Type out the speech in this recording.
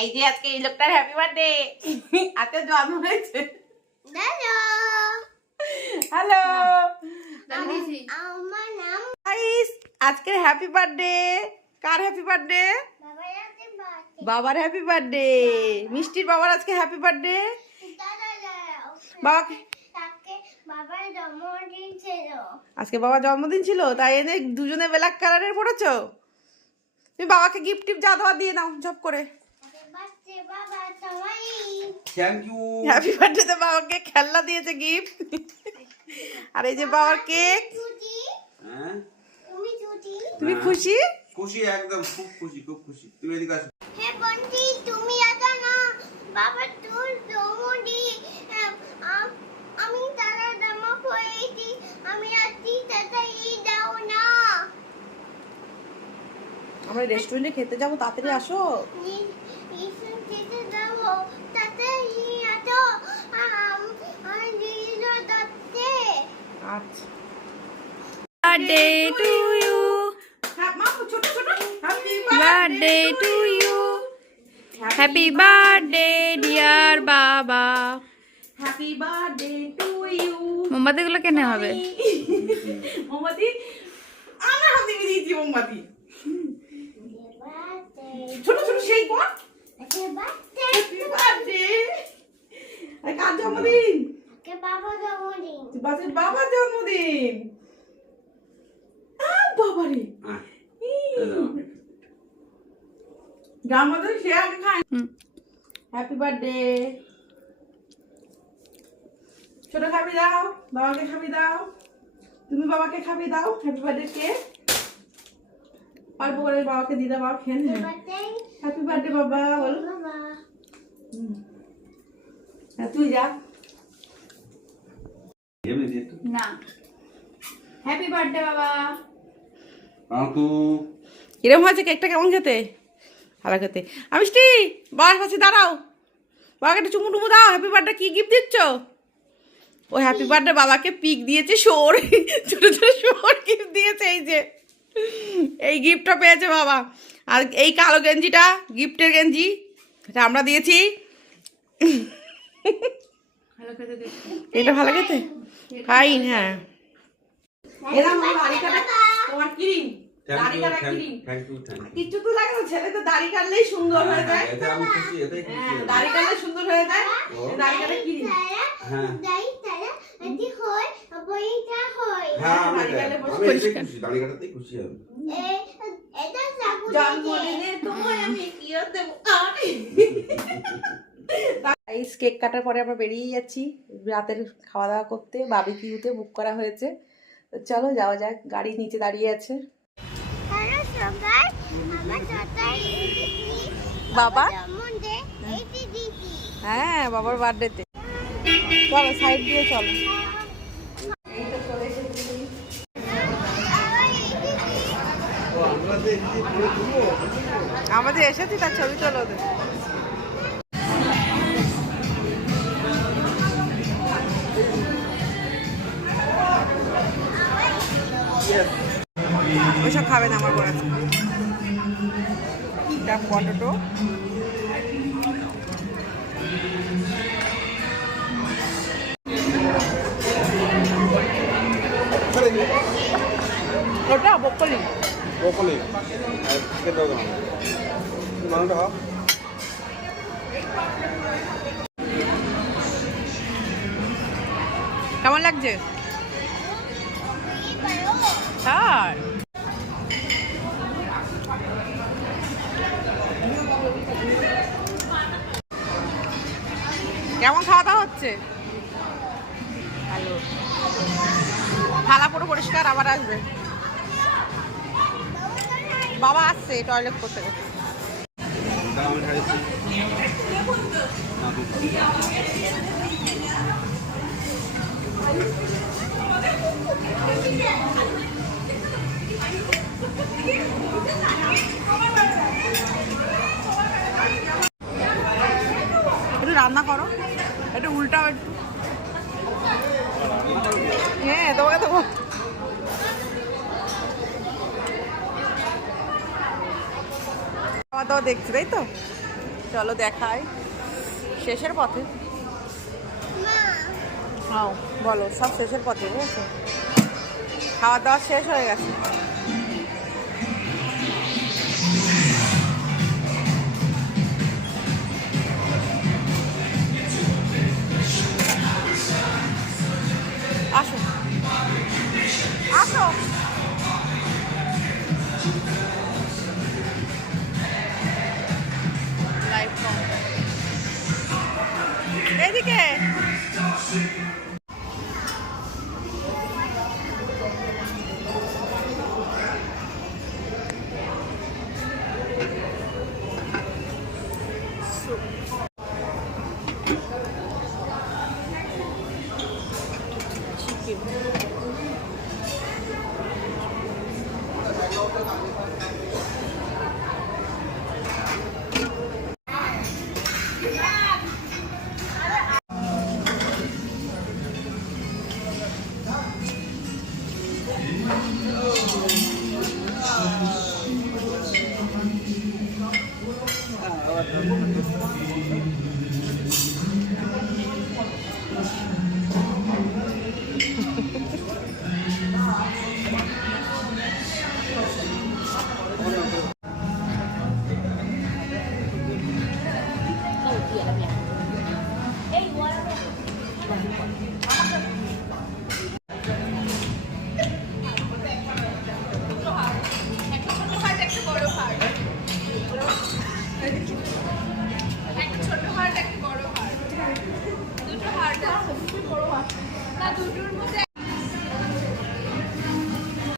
এই যে আজকে এই লোকটার হ্যাপি বার্থডে, আজকে জন্ম হয়েছে। হ্যালো, আমার নাম গাইস, আজকে হ্যাপি বার্থডে। কার হ্যাপি বার্থডে? বাবার হ্যাপি বার্থডে। মিষ্টির বাবার আজকে হ্যাপি বার্থডে। বাবাকে বাবার জন্মদিন ছিল। আজকে বাবার জন্মদিন ছিল, তাই এনে দুজনে ব্ল্যাক কালারের পড়েছো। তুমি বাবাকে গিফট টিপ যা দেওয়া দিয়ে নাও ঝপ করে। Thank you. হ্যাপি বার্থডে তে বাবাকে খেলনা দিয়েছে গিফট। আর এই যে বাবার কেক। হ্যাঁ, তুমি খুশি? খুশি, একদম খুব খুশি, খুব খুশি। তুমি এদিকে আসো। হে বন্টি, তুমি জানো না বাবা তোর জন্মদিন। আমি তারা জামা পরেছি, আমি আজকে তাড়াতাড়ি দাও না। আমরা রেস্টুরেন্টে খেতে যাবো, তাড়াতাড়ি আসো। ইসন খেতে যাবো, তাড়াতাড়ি আসো। আমি দিলো যাচ্ছে। আচ্ছা। বার্থডে টু ইউ, ছোট ছোট happy birthday to you, happy birthday dear বাবা। Happy birthday to you. মোমবাতিগুলো কেনে হবে? মোমবাতি আমার হাতে দিয়েছি মোমবাতি। ছোট ছোট সেই কোন হ্যাপি বার্থডে। আরে কার জন্মদিন? কে বাবা জন্মদিন। বাসের বাবার জন্মদিন। বাবারে জন্মদিন সে আগে খায়। Happy birthday. ছোট খাবি দাও, বাবাকে খাবি দাও, তুমি বাবাকে খাবি দাও। হ্যাপি বার্থডে কেক অল্প করে বাবাকে দিয়ে দাও, বাবা খেয়ে নেবে। হ্যাপি বার্থডে বাবা বলো। হ্যাঁ, তুই যা। না, হ্যাপি বার্থডে বাবা। কিরম হয়েছে কেকটা? কেমন খেতে? ভালো খেতে। আমি মিষ্টি বাবার কাছে দাঁড়াও, বাবাকে একটা চুমু টুমু দাও। Happy birthday. কি গিফট দিচ্ছ? ও হ্যাপি বার্থডে বাবাকে পিক দিয়েছে, শোর, ছোট ছোট শোর গিফট দিয়েছে। এই যে এই গিফটটা পেয়েছে বাবা। আর এই কালো গেঞ্জিটা গিফটের গেঞ্জি, এটা আমরা দিয়েছি। এটা ভালো খেতে, ফাইন। হ্যাঁ, এরকম দাড়ি কাটা তোমার ক্রিম, দাড়ি কাটা ক্রিম কিচ্ছু তো লাগে না। ছেলে তো দাড়ি কাটলেই সুন্দর হয়ে যায়। এতে আমি খুশি, এটাই খুশি। হ্যাঁ, দাড়ি কাটলে সুন্দর হয়ে যায়। দাড়ি কাটা ক্রিম। হ্যাঁ দাই তারা এটি হয়, বইটা হয়। হ্যাঁ, আমি দাড়ি কাটলে এটাই খুশি, দাড়ি কাটাতেই খুশি আমি। এটা লাগু জন্মদিনে তোমায় আমি কি দেব? গাইস, কেক কাটার পরে আমরা বেরিয়ে যাচ্ছি রাতের খাওয়া দাওয়া করতে। বারবিকিউতে বুক করা হয়েছে। তো চলো যাওয়া যাক। গাড়ি নিচে দাঁড়িয়ে আছে। হ্যালো সবাই, আমার তাতাই বাবা জন্মদিন এটি দিদি। হ্যাঁ, বাবার বার্থডেতে। চলো সাইড দিয়ে চলো। এই তো চলে এসেছি। আমাদের এসেছি, তার ছবি তোলো ওদের। ওইসব খাবে না আমার বড় আছে। পটেটো ওটা বকলি বকলি আর চিকেন দাও না, মাংসটা খাও। কেমন লাগছে? স্যার কেমন খাওয়া দাওয়া হচ্ছে? ভালো। থালা পুরো পরিষ্কার, আবার আসবে। বাবা আসছে টয়লেট করতে করতে। আমি খাইছি। একটু রান্না করো, একটু উল্টাও একটু। হ্যাঁ, তোমাকে তো খাওয়া দাওয়া দেখছি, তাই তো? চলো দেখাই, শেষের পথে। মা হ্যাঁ বলো, সব শেষের পথে, বুঝেছো? খাওয়া দাওয়া শেষ হয়ে গেছে। আসো আসো, লাইভ এদিকে।